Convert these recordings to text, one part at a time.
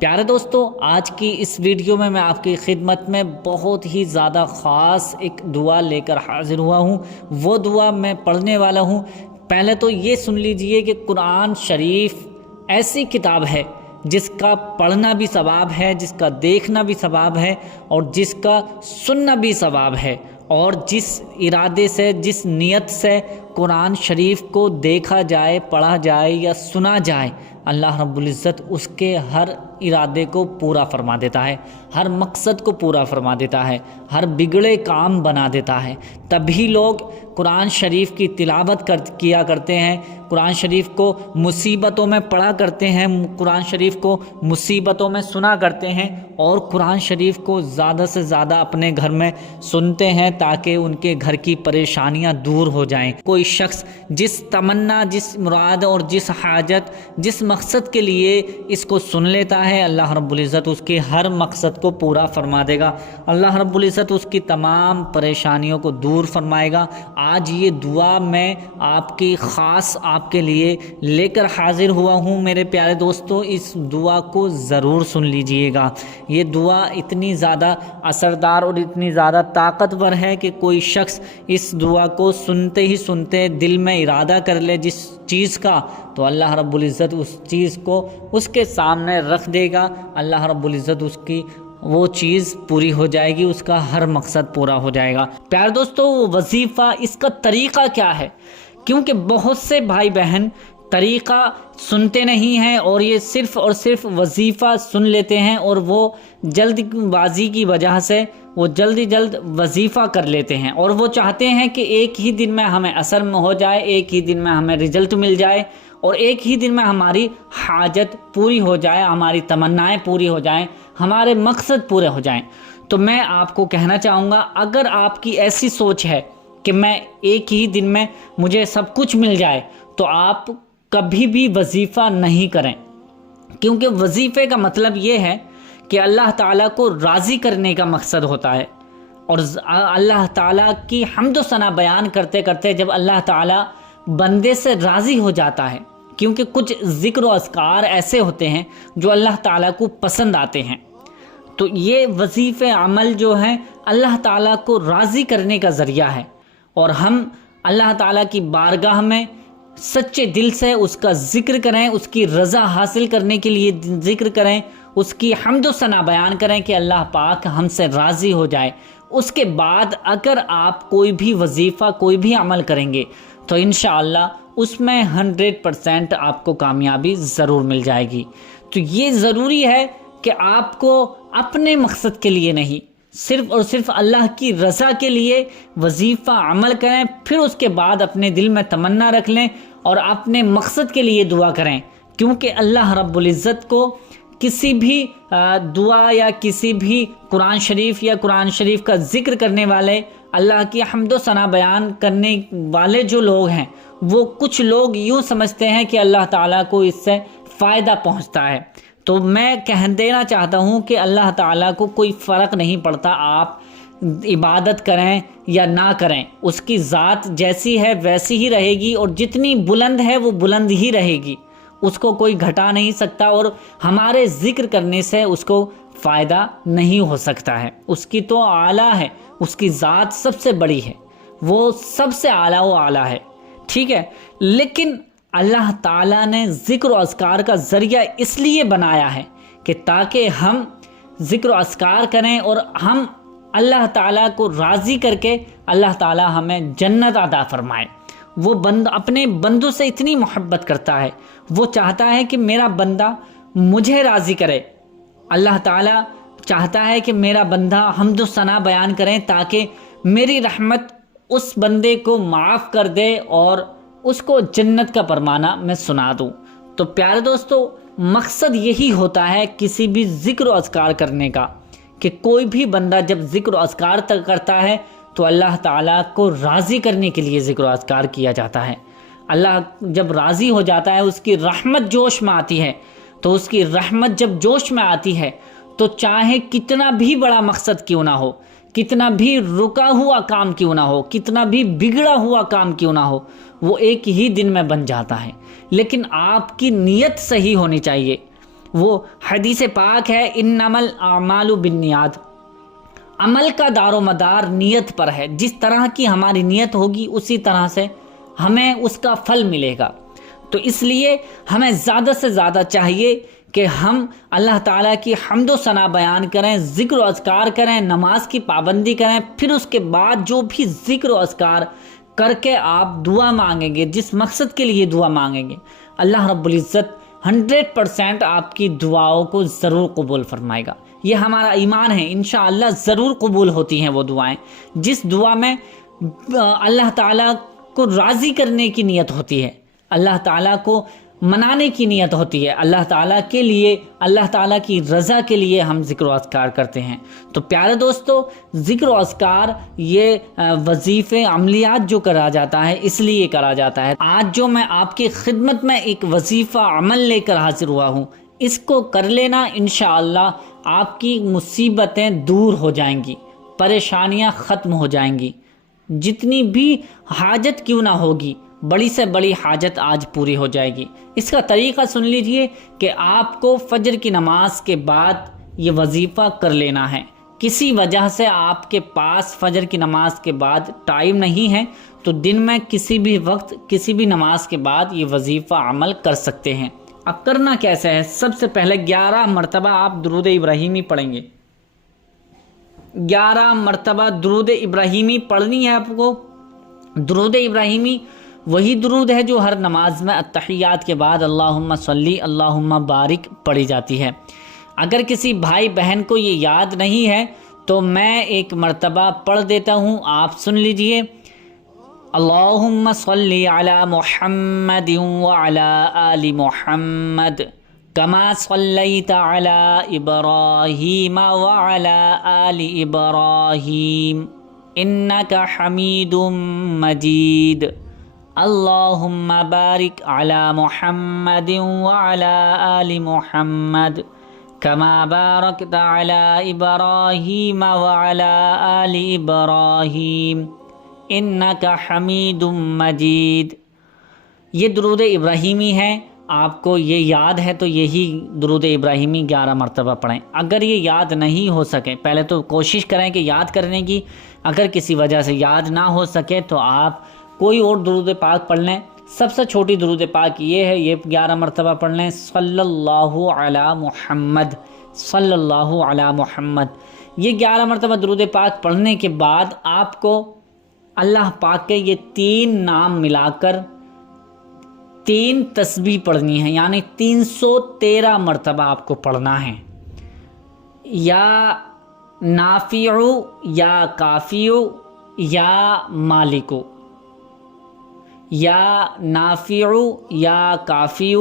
پیارے دوستو، آج کی اس ویڈیو میں آپ کی خدمت میں بہت ہی زیادہ خاص ایک دعا لے کر حاضر ہوا ہوں۔ وہ دعا میں پڑھنے والا ہوں۔ پہلے تو یہ سن لیجئے کہ قرآن شریف ایسی کتاب ہے جس کا پڑھنا بھی ثواب ہے، جس کا دیکھنا بھی ثواب ہے اور جس کا سننا بھی ثواب ہے، اور جس ارادے سے، جس نیت سے قرآن شریف کو دیکھا جائے، پڑھا جائے یا سنا جائے، اللہ رب العزت اس کے ہر ارادے کو پورا فرما دیتا ہے، ہر مقصد کو پورا فرما دیتا ہے، ہر بگڑے کام بنا دیتا ہے۔ تبھی لوگ قرآن شریف کی تلاوت کیا کرتے ہیں، قرآن شریف کو مصیبتوں میں پڑھا کرتے ہیں، قرآن شریف کو مصیبتوں میں سنا کرتے ہیں، اور قرآن شریف کو زیادہ سے زیادہ اپنے گھر میں سنتے ہیں تاکہ ان کے گھر کی پریشانیاں دور ہو جائیں۔ کوئی شخص جس تمنا، جس مراد اور جس حاجت، جس مقصد کے لیے اس کو سن لیتا ہے، اللہ رب العزت اس کے ہر مقصد کو پورا فرما دے گا، اللہ رب العزت اس کی تمام پریشانیوں کو دور فرمائے گا۔ آج یہ دعا میں آپ کی خاص آپ کے لیے لے کر حاضر ہوا ہوں۔ میرے پیارے دوستو، اس دعا کو ضرور سن لیجئے گا۔ یہ دعا اتنی زیادہ اثردار اور اتنی زیادہ طاقتور ہے کہ کوئی شخص اس دعا کو سنتے ہی سنتے دل میں ارادہ کر لے جس چیز کا، تو اللہ رب العزت اس چیز کو اس کے سامنے رکھ دے گا، اللہ رب العزت اس کی وہ چیز پوری ہو جائے گی، اس کا ہر مقصد پورا ہو جائے گا۔ پیارے دوستو، وظیفہ، اس کا طریقہ کیا ہے؟ کیونکہ بہت سے بھائی بہن طریقہ سنتے نہیں ہیں اور یہ صرف اور صرف وظیفہ سن لیتے ہیں، اور وہ جلد بازی کی وجہ سے وہ جلد وظیفہ کر لیتے ہیں، اور وہ چاہتے ہیں کہ ایک ہی دن میں ہمیں اثر میں ہو جائے، ایک ہی دن میں ہمیں رزلٹ مل جائے، اور ایک ہی دن میں ہماری حاجت پوری ہو جائے، ہماری تمنائیں پوری ہو جائیں، ہمارے مقصد پورے ہو جائیں۔ تو میں آپ کو کہنا چاہوں گا، اگر آپ کی ایسی سوچ ہے کہ میں ایک ہی دن میں مجھے سب کچھ مل جائے، تو آپ کبھی بھی وظیفہ نہیں کریں، کیونکہ وظیفے کا مطلب یہ ہے کہ اللہ تعالیٰ کو راضی کرنے کا مقصد ہوتا ہے، اور اللہ تعالیٰ کی حمد و ثنا بیان کرتے کرتے جب اللہ تعالیٰ بندے سے راضی ہو جاتا ہے، کیونکہ کچھ ذکر و اذکار ایسے ہوتے ہیں جو اللہ تعالیٰ کو پسند آتے ہیں، تو یہ وظیفے عمل جو ہیں اللہ تعالیٰ کو راضی کرنے کا ذریعہ ہے، اور ہم اللہ تعالیٰ کی بارگاہ میں سچے دل سے اس کا ذکر کریں، اس کی رضا حاصل کرنے کے لیے ذکر کریں، اس کی حمد و ثنا بیان کریں کہ اللہ پاک ہم سے راضی ہو جائے۔ اس کے بعد اگر آپ کوئی بھی وظیفہ، کوئی بھی عمل کریں گے تو انشاءاللہ اس میں 100% آپ کو کامیابی ضرور مل جائے گی۔ تو یہ ضروری ہے کہ آپ کو اپنے مقصد کے لیے نہیں، صرف اور صرف اللہ کی رضا کے لیے وظیفہ عمل کریں، پھر اس کے بعد اپنے دل میں تمنا رکھ لیں اور اپنے مقصد کے لیے دعا کریں، کیونکہ اللہ رب العزت کو کسی بھی دعا یا کسی بھی قرآن شریف یا قرآن شریف کا ذکر کرنے والے، اللہ کی حمد و ثنا بیان کرنے والے جو لوگ ہیں، وہ کچھ لوگ یوں سمجھتے ہیں کہ اللہ تعالیٰ کو اس سے فائدہ پہنچتا ہے۔ تو میں کہہ دینا چاہتا ہوں کہ اللہ تعالیٰ کو کوئی فرق نہیں پڑتا آپ عبادت کریں یا نہ کریں، اس کی ذات جیسی ہے ویسی ہی رہے گی، اور جتنی بلند ہے وہ بلند ہی رہے گی، اس کو کوئی گھٹا نہیں سکتا، اور ہمارے ذکر کرنے سے اس کو فائدہ نہیں ہو سکتا ہے۔ اس کی تو اعلیٰ ہے، اس کی ذات سب سے بڑی ہے، وہ سب سے اعلیٰ و اعلیٰ ہے، ٹھیک ہے۔ لیکن اللہ تعالیٰ نے ذکر و اذکار کا ذریعہ اس لیے بنایا ہے کہ تاکہ ہم ذکر و اذکار کریں اور ہم اللہ تعالیٰ کو راضی کر کے اللہ تعالیٰ ہمیں جنت عطا فرمائے۔ وہ اپنے بندوں سے اتنی محبت کرتا ہے، وہ چاہتا ہے کہ میرا بندہ مجھے راضی کرے، اللہ تعالیٰ چاہتا ہے کہ میرا بندہ حمد و ثنا بیان کریں تاکہ میری رحمت اس بندے کو معاف کر دے اور اس کو جنت کا فرمانا میں سنا دوں۔ تو پیارے دوستو، مقصد یہی ہوتا ہے کسی بھی ذکر و اذکار کرنے کا، کہ کوئی بھی بندہ جب ذکر و اذکار کرتا ہے تو اللہ تعالیٰ کو راضی کرنے کے لیے ذکر و اذکار کیا جاتا ہے۔ اللہ جب راضی ہو جاتا ہے، اس کی رحمت جوش میں آتی ہے، تو اس کی رحمت جب جوش میں آتی ہے تو چاہے کتنا بھی بڑا مقصد کیوں نہ ہو، کتنا بھی رکا ہوا کام کیوں نہ ہو، کتنا بھی بگڑا ہوا کام کیوں نہ ہو، وہ ایک ہی دن میں بن جاتا ہے۔ لیکن آپ کی نیت صحیح ہونی چاہیے، وہ حدیث پاک ہے انما الاعمال بالنیات، عمل کا دار و مدار نیت پر ہے، جس طرح کی ہماری نیت ہوگی اسی طرح سے ہمیں اس کا پھل ملے گا۔ تو اس لیے ہمیں زیادہ سے زیادہ چاہیے کہ ہم اللہ تعالیٰ کی حمد و ثنا بیان کریں، ذکر و اذکار کریں، نماز کی پابندی کریں، پھر اس کے بعد جو بھی ذکر و اذکار کر کے آپ دعا مانگیں گے، جس مقصد کے لیے دعا مانگیں گے، اللہ رب العزت 100% آپ کی دعاؤں کو ضرور قبول فرمائے گا۔ یہ ہمارا ایمان ہے، انشاءاللہ ضرور قبول ہوتی ہیں وہ دعائیں جس دعا میں اللہ تعالیٰ کو راضی کرنے کی نیت ہوتی ہے، اللہ تعالیٰ کو منانے کی نیت ہوتی ہے، اللہ تعالیٰ کے لیے، اللہ تعالیٰ کی رضا کے لیے ہم ذکر و اذکار کرتے ہیں۔ تو پیارے دوستو، ذکر و اذکار یہ وظیفے عملیات جو کرا جاتا ہے اس لیے کرا جاتا ہے۔ آج جو میں آپ کی خدمت میں ایک وظیفہ عمل لے کر حاضر ہوا ہوں، اس کو کر لینا انشاءاللہ آپ کی مصیبتیں دور ہو جائیں گی، پریشانیاں ختم ہو جائیں گی، جتنی بھی حاجت کیوں نہ ہوگی، بڑی سے بڑی حاجت آج پوری ہو جائے گی۔ اس کا طریقہ سن لیجئے کہ آپ کو فجر کی نماز کے بعد یہ وظیفہ کر لینا ہے۔ کسی وجہ سے آپ کے پاس فجر کی نماز کے بعد ٹائم نہیں ہے تو دن میں کسی بھی وقت کسی بھی نماز کے بعد یہ وظیفہ عمل کر سکتے ہیں۔ اب کرنا کیسے ہے؟ سب سے پہلے 11 مرتبہ آپ درود ابراہیمی پڑھیں گے۔ 11 مرتبہ درود ابراہیمی پڑھنی ہے آپ کو۔ درود ابراہیمی وہی درود ہے جو ہر نماز میں التحیات کے بعد اللہم صلی اللہم بارک پڑھی جاتی ہے۔ اگر کسی بھائی بہن کو یہ یاد نہیں ہے تو میں ایک مرتبہ پڑھ دیتا ہوں، آپ سن لیجئے۔ اللہم صلی علی محمد وعلی آل محمد کما صلیت علی ابراہیم وعلی آل ابراہیم انک حمید مجید۔ اللہم بارک علی محمد وعلی آل محمد کما بارکت علی ابراہیم وعلی آل ابراہیم انک حمید مجید۔ یہ درود ابراہیمی ہے، آپ کو یہ یاد ہے تو یہی درود ابراہیمی 11 مرتبہ پڑھیں۔ اگر یہ یاد نہیں ہو سکے، پہلے تو کوشش کریں کہ یاد کرنے کی، اگر کسی وجہ سے یاد نہ ہو سکے تو آپ کوئی اور درود پاک پڑھ لیں۔ سب سے چھوٹی درود پاک یہ ہے، یہ 11 مرتبہ پڑھ لیں، صلی اللہ علی محمد، صلی اللہ علی محمد۔ یہ 11 مرتبہ درود پاک پڑھنے کے بعد آپ کو اللہ پاک کے یہ 3 نام ملا کر 3 تسبیح پڑھنی ہے، یعنی 313 مرتبہ آپ کو پڑھنا ہے۔ یا نافع یا کافی یا مالک، یا نافع یا کافی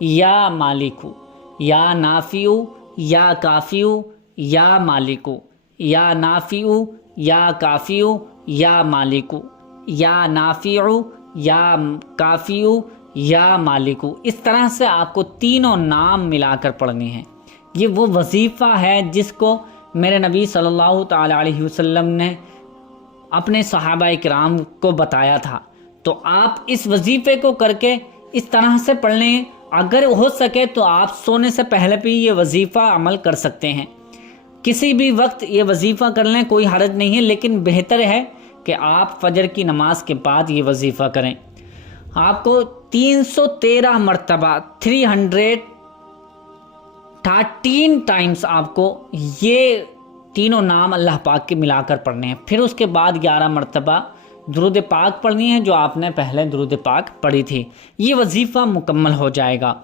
یا مالک، یا نافع یا کافی یا مالک، یا نافع یا کافی یا مالک، یا نافع یا کافی یا مالک۔ اس طرح سے آپ کو تینوں نام ملا کر پڑھنی ہے۔ یہ وہ وظیفہ ہے جس کو میرے نبی صلی اللہ تعالی علیہ وسلم نے اپنے صحابہ کرام کو بتایا تھا۔ تو آپ اس وظیفے کو کر کے اس طرح سے پڑھ لیں۔ اگر ہو سکے تو آپ سونے سے پہلے بھی یہ وظیفہ عمل کر سکتے ہیں، کسی بھی وقت یہ وظیفہ کر لیں، کوئی حرج نہیں ہے، لیکن بہتر ہے کہ آپ فجر کی نماز کے بعد یہ وظیفہ کریں۔ آپ کو 313 مرتبہ 313 ٹائمز آپ کو یہ تینوں نام اللہ پاک کے ملا کر پڑھنے ہیں۔ پھر اس کے بعد 11 مرتبہ درود پاک پڑھنی ہے جو آپ نے پہلے درود پاک پڑھی تھی۔ یہ وظیفہ مکمل ہو جائے گا۔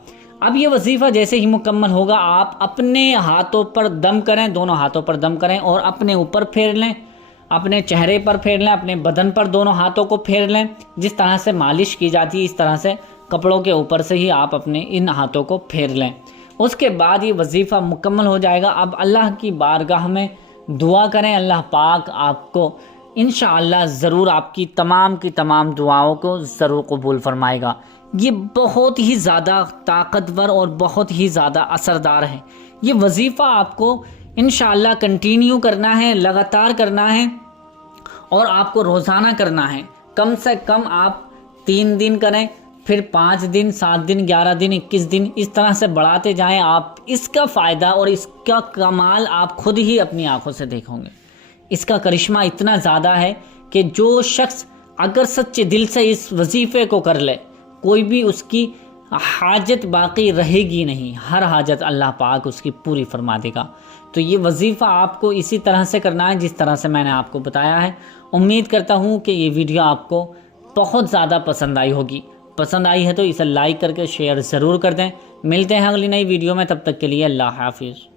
اب یہ وظیفہ جیسے ہی مکمل ہوگا آپ اپنے ہاتھوں پر دم کریں، دونوں ہاتھوں پر دم کریں اور اپنے اوپر پھیر لیں، اپنے چہرے پر پھیر لیں، اپنے بدن پر دونوں ہاتھوں کو پھیر لیں۔ جس طرح سے مالش کی جاتی ہے اس طرح سے کپڑوں کے اوپر سے ہی آپ اپنے ان ہاتھوں کو پھیر لیں۔ اس کے بعد یہ وظیفہ مکمل ہو جائے گا۔ اب اللہ کی بارگاہ میں دعا کریں، اللہ پاک آپ کو انشاءاللہ ضرور آپ کی تمام دعاؤں کو ضرور قبول فرمائے گا۔ یہ بہت ہی زیادہ طاقتور اور بہت ہی زیادہ اثردار ہے۔ یہ وظیفہ آپ کو انشاءاللہ کنٹینیو کرنا ہے، لگاتار کرنا ہے اور آپ کو روزانہ کرنا ہے۔ کم سے کم آپ 3 دن کریں، پھر 5 دن 7 دن 11 دن 21 دن اس طرح سے بڑھاتے جائیں آپ، اس کا فائدہ اور اس کا کمال آپ خود ہی اپنی آنکھوں سے دیکھو گے۔ اس کا کرشمہ اتنا زیادہ ہے کہ جو شخص اگر سچے دل سے اس وظیفے کو کر لے، کوئی بھی اس کی حاجت باقی رہے گی نہیں، ہر حاجت اللہ پاک اس کی پوری فرما دے گا۔ تو یہ وظیفہ آپ کو اسی طرح سے کرنا ہے جس طرح سے میں نے آپ کو بتایا ہے۔ امید کرتا ہوں کہ یہ ویڈیو آپ کو بہت زیادہ پسند آئی ہوگی۔ پسند آئی ہے تو اسے لائک کر کے شیئر ضرور کر دیں۔ ملتے ہیں اگلی نئی ویڈیو میں، تب تک کے لیے اللہ حافظ۔